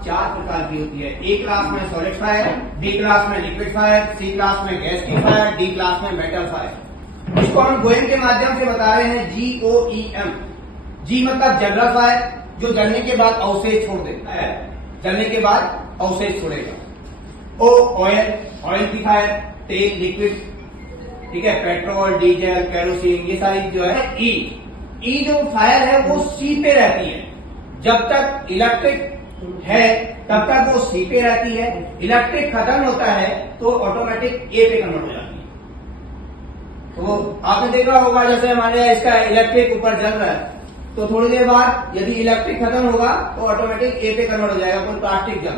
चार प्रकार की होती है। ए क्लास में सॉलिड फायर, बी क्लास में लिक्विड फायर, सी क्लास में गैस की फायर, डी क्लास में मेटल फायर। इसको हम गोएम के माध्यम से बता रहे हैं, GOEM। जी मतलब जनरल फायर, जो जलने के बाद अवशेष छोड़ देता है, जलने के बाद अवशेष छोड़ेगा। ओ ऑयल, ऑयल की फायर, तेल लिक्विड, ठीक है, पेट्रोल डीजल केरोसिन, ये सारी जो है। ई जो फायर है वो सी पे रहती है, जब तक इलेक्ट्रिक है तब तक वो सी पे रहती है, इलेक्ट्रिक खत्म होता है तो ऑटोमेटिक ए पे कन्वर्ट हो जाती है। तो आपने देखा होगा, जैसे हमारे इसका इलेक्ट्रिक ऊपर जल रहा है तो थोड़ी देर बाद यदि इलेक्ट्रिक खत्म होगा तो ऑटोमेटिक ए पे कन्वर्ट हो जाएगा। कोई प्लास्टिक जल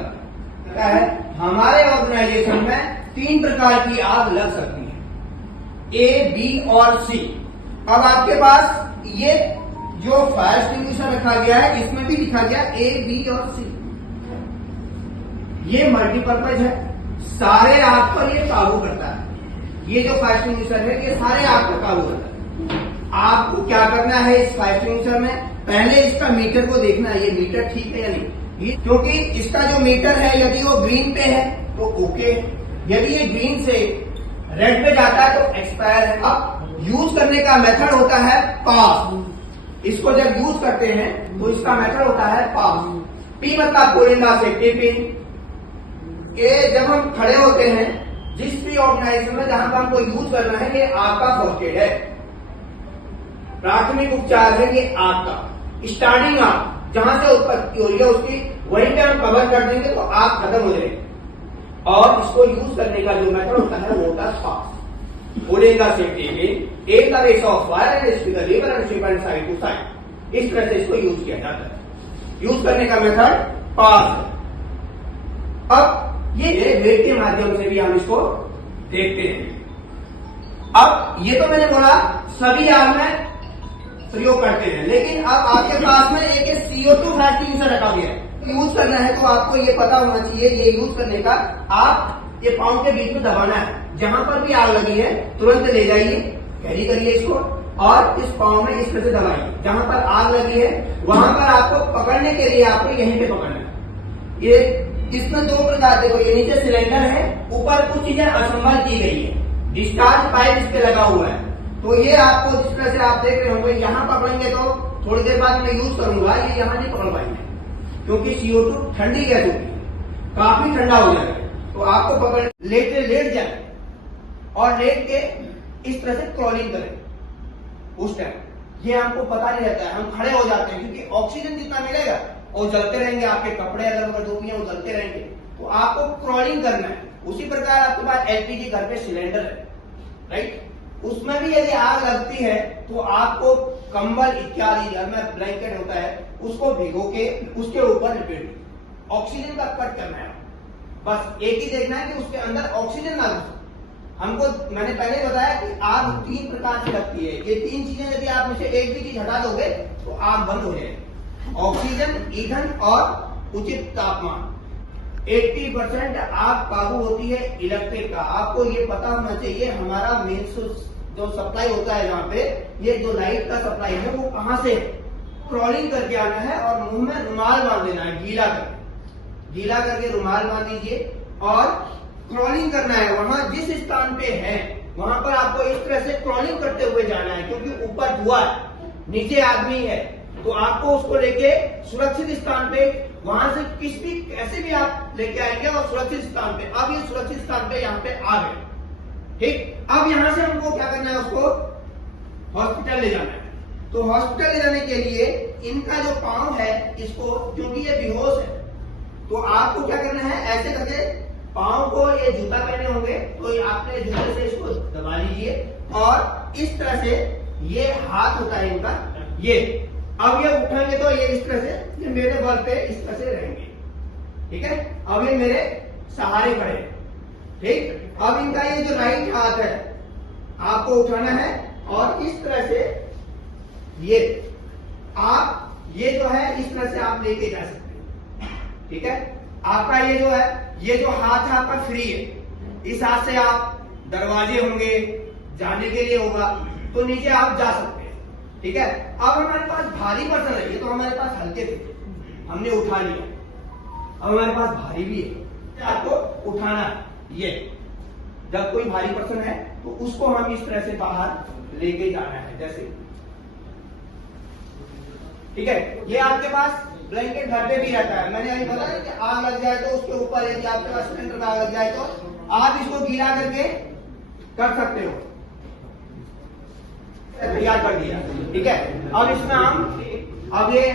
रहा है, हमारे ऑर्गेनाइजेशन में 3 प्रकार की आग लग सकती है, ए, बी और सी। अब आपके पास ये जो फायर एक्सटिंग्विशर रखा गया है इसमें भी लिखा गया ए, बी और सी। ये मल्टीपर्पज है, सारे आग पर ये काबू करता है। ये जो फायर एक्सटिंग्विशर है ये सारे आग पर काबू करता है। आपको क्या करना है इस फायर एक्सटिंग्विशर में, पहले इसका मीटर को देखना है, ये मीटर ठीक है या नहीं, क्योंकि इसका जो मीटर है यदि वो ग्रीन पे है तो ओके, यदि ये ग्रीन से रेड पे जाता है तो एक्सपायर है। अब यूज करने का मेथड होता है पास। इसको जब यूज करते हैं तो इसका मेथड होता है पास। पी मतलब पुलिंदा सेफ्टी पिन। ए जब हम खड़े होते हैं जिस भी ऑर्गेनाइजेशन में जहां पर हमको यूज करना है, ये आग का फर्स्ट एड है, प्राथमिक उपचार है ये आग का। स्टार्टिंग आग जहां से उत्पत्ति हो रही है उसकी वहीं पे हम कवर कर देंगे तो आग खत्म हो जाएगी। और इसको यूज करने का जो मेथड होता है वो होता है पास। पुलिंदा सेफ्टी पिन, एक the race of fire and speed the lever and sweep and side to side, इस तरह से इसको यूज किया जाता है। यूज करने का मेथड पास है। अब ये वेट के माध्यम से भी हम इसको देखते हैं। अब ये तो मैंने बोला सभी आग में प्रयोग करते हैं, लेकिन अब आपके पास में एक CO2 फायर एक्सटिंग्विशर रखा गया है, यूज करना है तो आपको ये पता होना चाहिए। ये यूज करने का आप ये पाँव के बीच में दबाना है, जहां पर भी आग लगी है तुरंत ले जाइए, कैरी करिए इसको और इस पाँव में इस तरह से दबाइए। जहां पर आग लगी है वहां पर आपको पकड़ने के लिए आपको यहीं पे पकड़ना है। ये इसमें 2 प्रकार, देखो ये नीचे सिलेंडर है, ऊपर कुछ चीजें असेंबल की गई है, डिस्चार्ज पाइप इस पे लगा हुआ है। तो ये आपको जिस तरह से आप देख रहे होंगे, यहाँ पकड़ेंगे तो थोड़ी देर बाद मैं यूज करूंगा, ये यहाँ नहीं पकड़ पाएंगे क्योंकि CO2 ठंडी गैस होती है, काफी ठंडा हो जाएगा। तो आपको पकड़ लेट जाए और लेट के इस तरह से क्रॉलिंग करें। उस टाइम ये हमको पता नहीं रहता है, हम खड़े हो जाते हैं क्योंकि ऑक्सीजन जितना मिलेगा और जलते रहेंगे, आपके कपड़े अगर जो भी है वो जलते रहेंगे, तो आपको क्रॉलिंग करना है। उसी प्रकार आपके पास LPG घर पे सिलेंडर है, राइट, उसमें भी यदि आग लगती है तो आपको कंबल इत्यादि घर में ब्लैंकेट होता है उसको भिगो के उसके ऊपर लिपेट, ऑक्सीजन का कट करना है। बस एक ही देखना है कि उसके अंदर ऑक्सीजन ना घुसे। हमको मैंने पहले बताया कि आग 3 प्रकार की लगती है, ये 3 चीजें यदि आप मुझे एक भी चीज हटा दोगे तो आग बंद हो जाएगी। ऑक्सीजन, ईंधन और उचित तापमान। 80% आग काबू होती है इलेक्ट्रिक का। आपको ये पता होना चाहिए हमारा मेन जो सप्लाई होता है जहाँ पे, ये जो लाइट का सप्लाई है वो कहाँ से, क्रॉलिंग करके आना है और मुंह में रुमाल बांध देना है, गीला करके रुमाल बांध दीजिए और क्रॉलिंग करना है। वहां जिस स्थान पे है वहां पर आपको इस तरह से क्रॉलिंग करते हुए जाना है, क्योंकि ऊपर धुआं है, नीचे आदमी है, तो आपको उसको लेके सुरक्षित स्थान पे, वहां से किस भी कैसे भी आप लेके आएंगे और सुरक्षित स्थान पे। अब ये सुरक्षित स्थान पे यहाँ पे आ गए, ठीक। अब यहां से हमको क्या करना है, उसको हॉस्पिटल ले जाना है। तो हॉस्पिटल ले जाने के लिए इनका जो पांव है, इसको क्योंकि ये बेहोश है तो आपको क्या करना है, ऐसे करके पांव को, ये जूता पहने होंगे तो आपने जूते से इसको दबा लीजिए और इस तरह से ये हाथ होता है इनका, ये अब ये उठाएंगे तो ये इस तरह से, ये मेरे बल पे इस तरह से रहेंगे, ठीक है। अब ये मेरे सहारे खड़े, ठीक। अब इनका ये जो राइट हाथ है आपको उठाना है और इस तरह से ये आप ये जो है इस तरह से आप लेके जा सकते हैं, ठीक है। आपका ये जो है, ये जो हाथ है आपका फ्री है, इस हाथ से आप दरवाजे होंगे जाने के लिए होगा तो नीचे आप जा सकते हैं, ठीक है। अब हमारे पास भारी बर्तन है, ये तो हमारे पास हल्के थे, हमने उठा लिया। अब हमारे पास भारी भी है, आपको उठाना है। ये जब कोई भारी पर्सन है तो उसको हम इस तरह से बाहर लेके जाना है, जैसे, ठीक है। ये आपके पास ब्लैंकेट घर पे भी रहता है। मैंने अभी बताया कि आग लग जाए तो उसके ऊपर, यदि आपके पास सिलेंडर में आग लग जाए तो आप इसको गीला करके कर सकते हो। तैयार कर दिया, ठीक है। अब इसमें हम, अब ये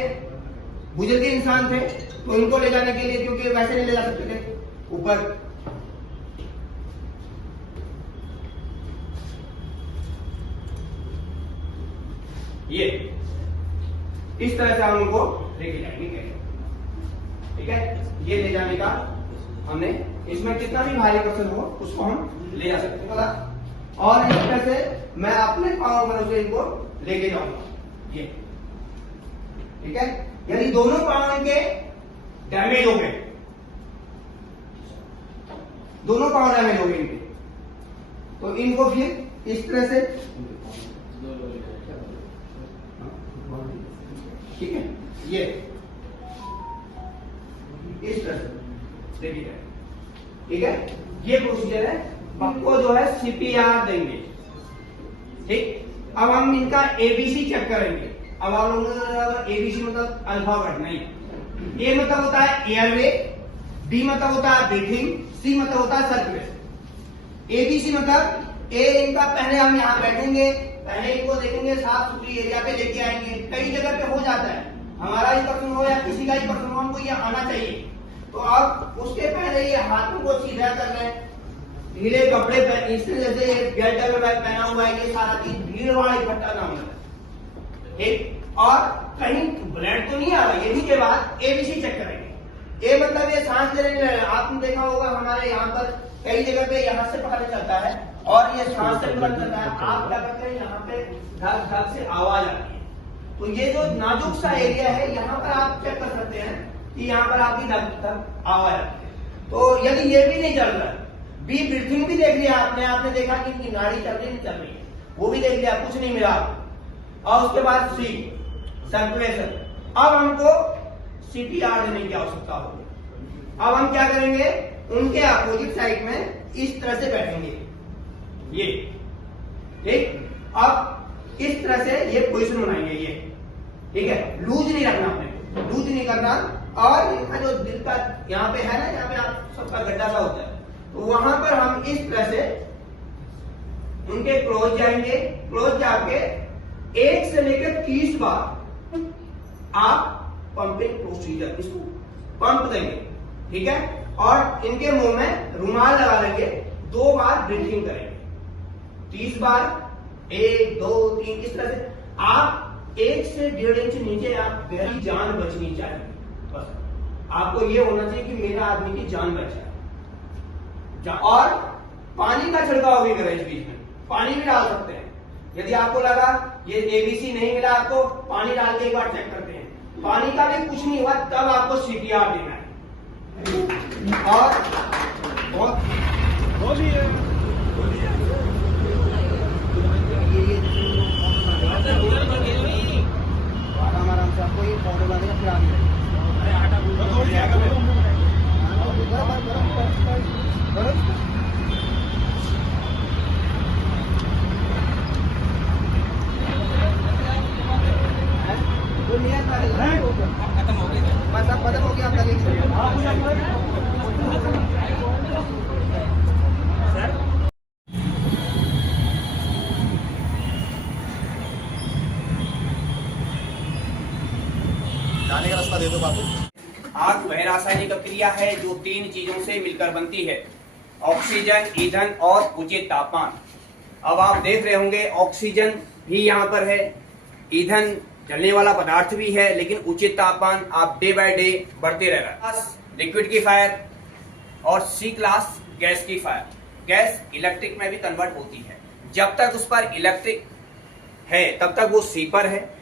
बुजुर्ग इंसान थे तो इनको ले जाने के लिए, क्योंकि वैसे नहीं ले जा सकते थे ऊपर, ये इस तरह से हम उनको लेके जाएंगे, ठीक है। ये ले जाने का हमने, इसमें कितना भी भारी पर्सन हो उसको हम ले जा सकते हैं। और इस तरह से मैं अपने पांव में से इनको लेके जाऊंगा, ये, ठीक है। यदि दोनों पांव इनके डैमेज हो गए, दोनों पांव डैमेज हो गए इनके, तो इनको फिर इस तरह से, ठीक है, ये इस तरह से देखिए, ठीक है। ये प्रोसीजर है, आपको जो है सीपीआर देंगे, ठीक। अब हम इनका एबीसी चेक करेंगे। अब आप लोगों एबीसी मतलब अल्फाबेट नहीं, ए मतलब होता है एयरवे, बी मतलब होता है ब्रीथिंग, सी मतलब होता है सर्कुलेशन। एबीसी मतलब ए इनका, पहले हम यहाँ बैठेंगे, पहले इनको देखेंगे, साफ सुथरी एरिया पे लेके आएंगे। कई जगह पे हो जाता है, हमारा ही पर्सन हो या किसी का ही पर्सन हो, हमको ये आना चाहिए। तो अब उसके पहले ये हाथों को सीधा कर रहे हैं, ढीले कपड़े पहन, इससे जैसे ये बेल्ट में पहना हुआ है, ये सारा चीज भीड़ वाला इकट्ठा ना होना, ठीक। और कहीं ब्लड तो नहीं आ रहा, यही के बाद एबीसी चेक करेंगे। ए मतलब ये सांस लेने में, आपने देखा होगा हमारे यहाँ पर कई जगह पे यहाँ से पता चलता है और ये सांस से पता चलता है। आप क्या करते हैं, यहाँ पे धक धक से आवाज आती है, तो ये जो नाजुक सा एरिया है यहाँ पर आप चेक कर सकते हैं कि यहाँ पर आपकी धक धक आवाज आती है। तो यदि ये भी नहीं चल रहा, बी ब्रीथिंग भी देख लिया आपने देखा कि इनकी नाड़ी चल रही नहीं चल रही है, वो भी देख लिया, कुछ नहीं मिला। और उसके बाद सी सर्कुलेशन। अब हमको सीपीआर देने की आवश्यकता होगी। अब हम क्या करेंगे, उनके अपोजिट साइड में इस तरह से बैठेंगे, ये, ठीक। अब इस तरह से ये पोजीशन बनाएंगे, ये, ठीक है। लूज नहीं रखना, अपने लूज नहीं करना। और इनका जो दिल का यहाँ पे है ना, यहाँ पे आप सबका गड्ढा सा होता है, तो वहां पर हम इस तरह से उनके क्लोज जाएंगे। क्लोज जाके 1 से लेकर 30 बार आप पंपिंग प्रोसीजर, इसको पंप देंगे, ठीक है। और इनके मुंह में रुमाल लगा लेंगे, 2 बार ब्रीथिंग करेंगे, 30 बार, 1 2 3, इस तरह से। आप 1 से 1.5 इंच नीचे आप, मेरी जान बचनी चाहिए, बस आपको ये होना चाहिए कि मेरा आदमी की जान बच जाए। और पानी का छिड़काव भी करें, इस बीच में पानी भी डाल सकते हैं। यदि आपको लगा ये एबीसी नहीं मिला, आपको पानी डाल के एक बार चेक करते हैं, पानी का भी कुछ नहीं हुआ, तब आपको सीपीआर देना है। और बहुत आराम से आपको ये पौधे वाले फिर आगे खत्म हो गया, बस अब खत्म हो गया आपका। जाने का रास्ता दे दो बाबू। आग वह रासायनिक क्रिया है जो 3 चीजों से मिलकर बनती है, ऑक्सीजन, ईंधन और उचित तापमान। अब आप देख रहे होंगे ऑक्सीजन भी यहाँ पर है, ईंधन जलने वाला पदार्थ भी है, लेकिन उचित तापमान आप डे बाय डे बढ़ते रह रहा है। लिक्विड की फायर और सी क्लास गैस की फायर। गैस इलेक्ट्रिक में भी कन्वर्ट होती है, जब तक उस पर इलेक्ट्रिक है तब तक वो सी पर है,